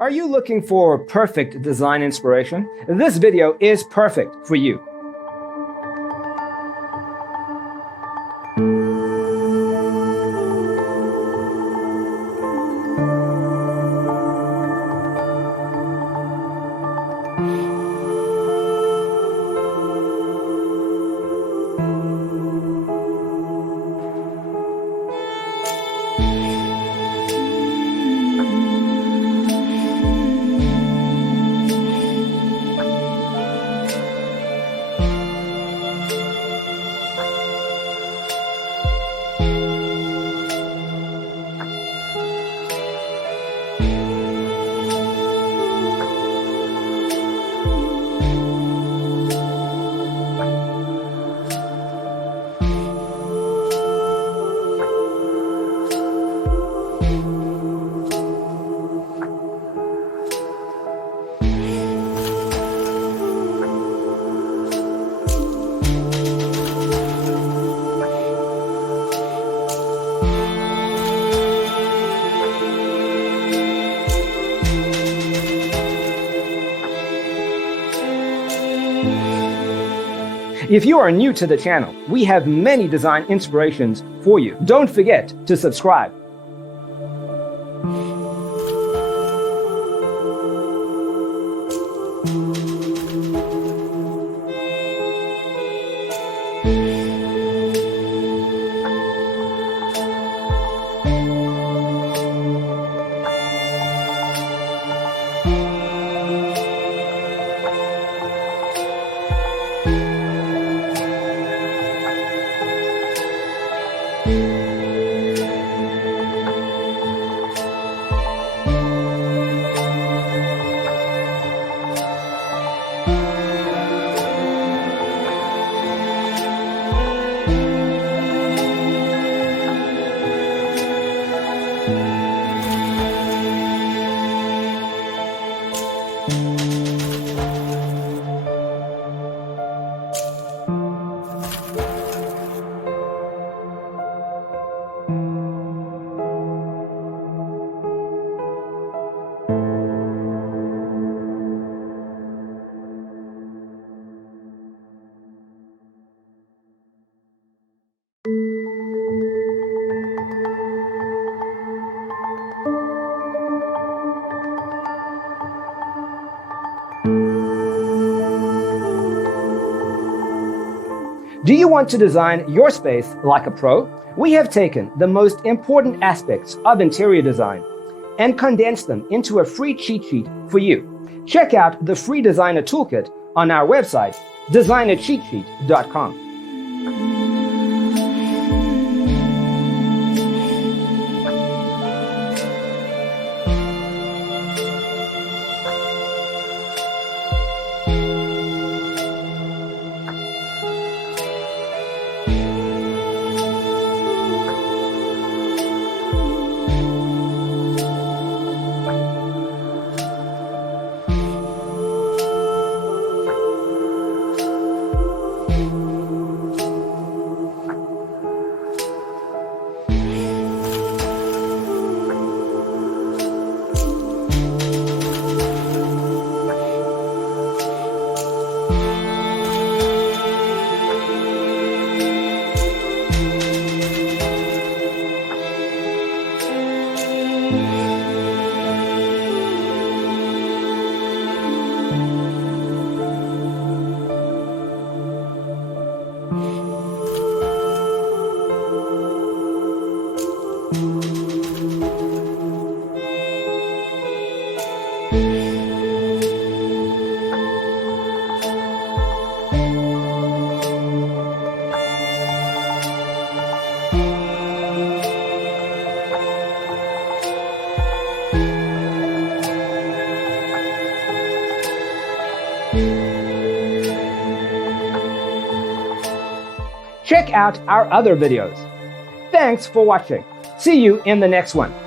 Are you looking for perfect design inspiration? This video is perfect for you. If you are new to the channel, we have many design inspirations for you. Don't forget to subscribe. Do you want to design your space like a pro? We have taken the most important aspects of interior design and condensed them into a free cheat sheet for you. Check out the free designer toolkit on our website, designercheatsheet.com. Check out our other videos. Thanks for watching. See you in the next one.